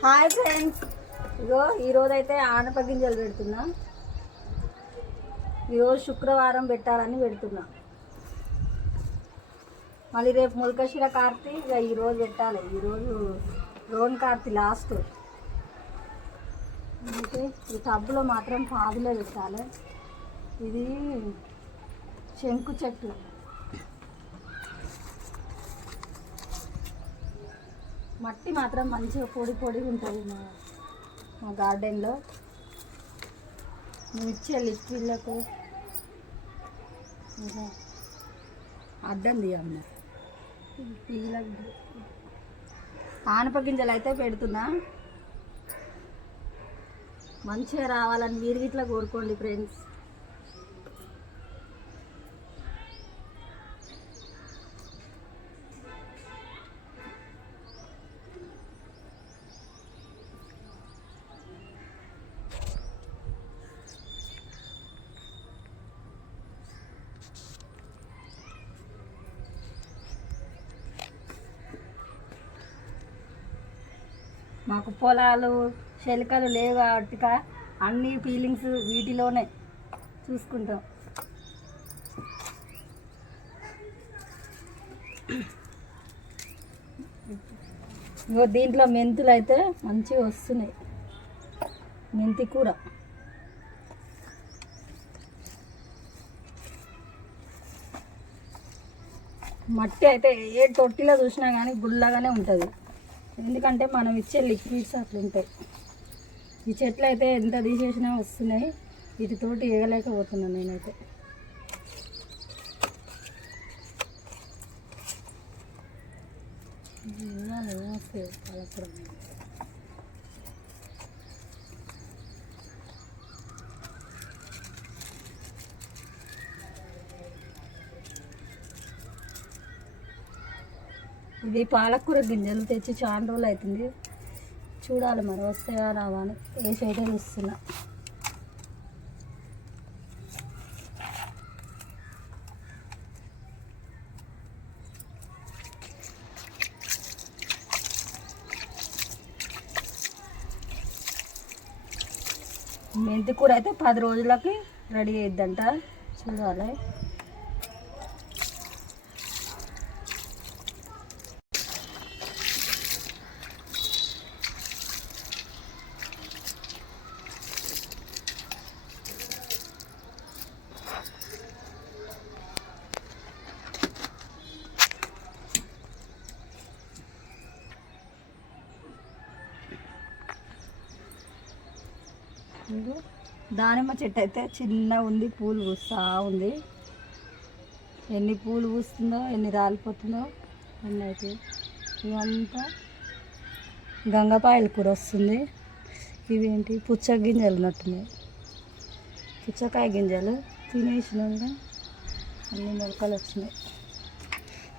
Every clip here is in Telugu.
హాయ్ ఫ్రెండ్స్, ఇగో ఈరోజైతే ఆనప గింజలు పెడుతున్నా. ఈరోజు శుక్రవారం పెట్టాలని పెడుతున్నా. మళ్ళీ రేపు ముల్కశిర కార్తీ, ఇక ఈరోజు పెట్టాలి. ఈరోజు రోన్ కార్తీ లాస్ట్. అయితే ఈ టబ్బులో మాత్రం పాదులో పెట్టాలి. ఇది శంకు చెట్టు. మట్టి మాత్రం మంచిగా పొడి పొడిగా ఉంటుంది మా గార్డెన్లో. మేము ఇచ్చే లిక్విడ్లకు అడ్డం తీయమ్మ. ఆనప గింజలు అయితే పెడుతున్నా. మంచిగా రావాలని మీరు ఇట్లా కోరుకోండి ఫ్రెండ్స్. మాకు పొలాలు చెలకలు లేవు కాబట్టి అన్ని ఫీలింగ్స్ వీటిలోనే చూసుకుంటాం. ఇగో దీంట్లో మెంతులు అయితే మంచిగా వస్తున్నాయి. మెంతి కూర మట్టి అయితే ఏ తొట్టిలో చూసినా కానీ గుల్లగానే ఉంటుంది. ఎందుకంటే మనం ఇచ్చే లిక్విడ్స్ అట్లుంటాయి. ఈ చెట్లు అయితే ఎంత తీసేసినా వస్తున్నాయి. వీటితోటి ఏగలేకపోతున్నాను నేనైతే. ఇది పాలకూర గింజలు తెచ్చి చాలా రోజులు అవుతుంది. చూడాలి మరి వస్తాయా రావా అని వేసి అయితే చూస్తున్నా. మెంతి కూర అయితే 10 రోజులకి రెడీ అయిద్దంట. చూడాలి. దానిమ్మ చెట్టు అయితే చిన్న ఉంది, పూలు పూస్తూ ఉంది. ఎన్ని పూలు పూస్తుందో ఎన్ని రాలిపోతుందో అన్నీ అయితే. ఇవంతా గంగపాయల కూర వస్తుంది. ఇవేంటి పుచ్చ గింజలు నట్టున్నాయి. పుచ్చకాయ గింజలు తినేసినాక అన్ని మొలకలు వచ్చినాయి.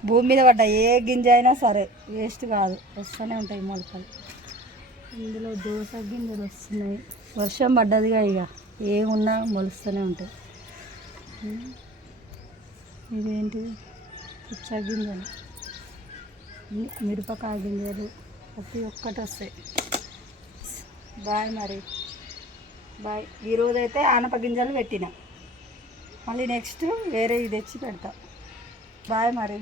భూమి మీద పడ్డ ఏ గింజ అయినా సరే వేస్ట్ కాదు, వస్తూనే ఉంటాయి మొలకలు. ఇందులో దోస గింజలు వస్తున్నాయి. వర్షం పడ్డదిగా, ఇక ఏమున్నా మొలుస్తూనే ఉంటాయి. ఇదేంటి పుచ్చ గింజలు, మిరపకాయ గింజలు ప్రతి ఒక్కటి వస్తాయి. బాయ్ మరి, బాయ్. ఈరోజైతే ఆనప గింజలు పెట్టిన. మళ్ళీ నెక్స్ట్ వేరే తెచ్చి పెడతా. బాయ్ మరి.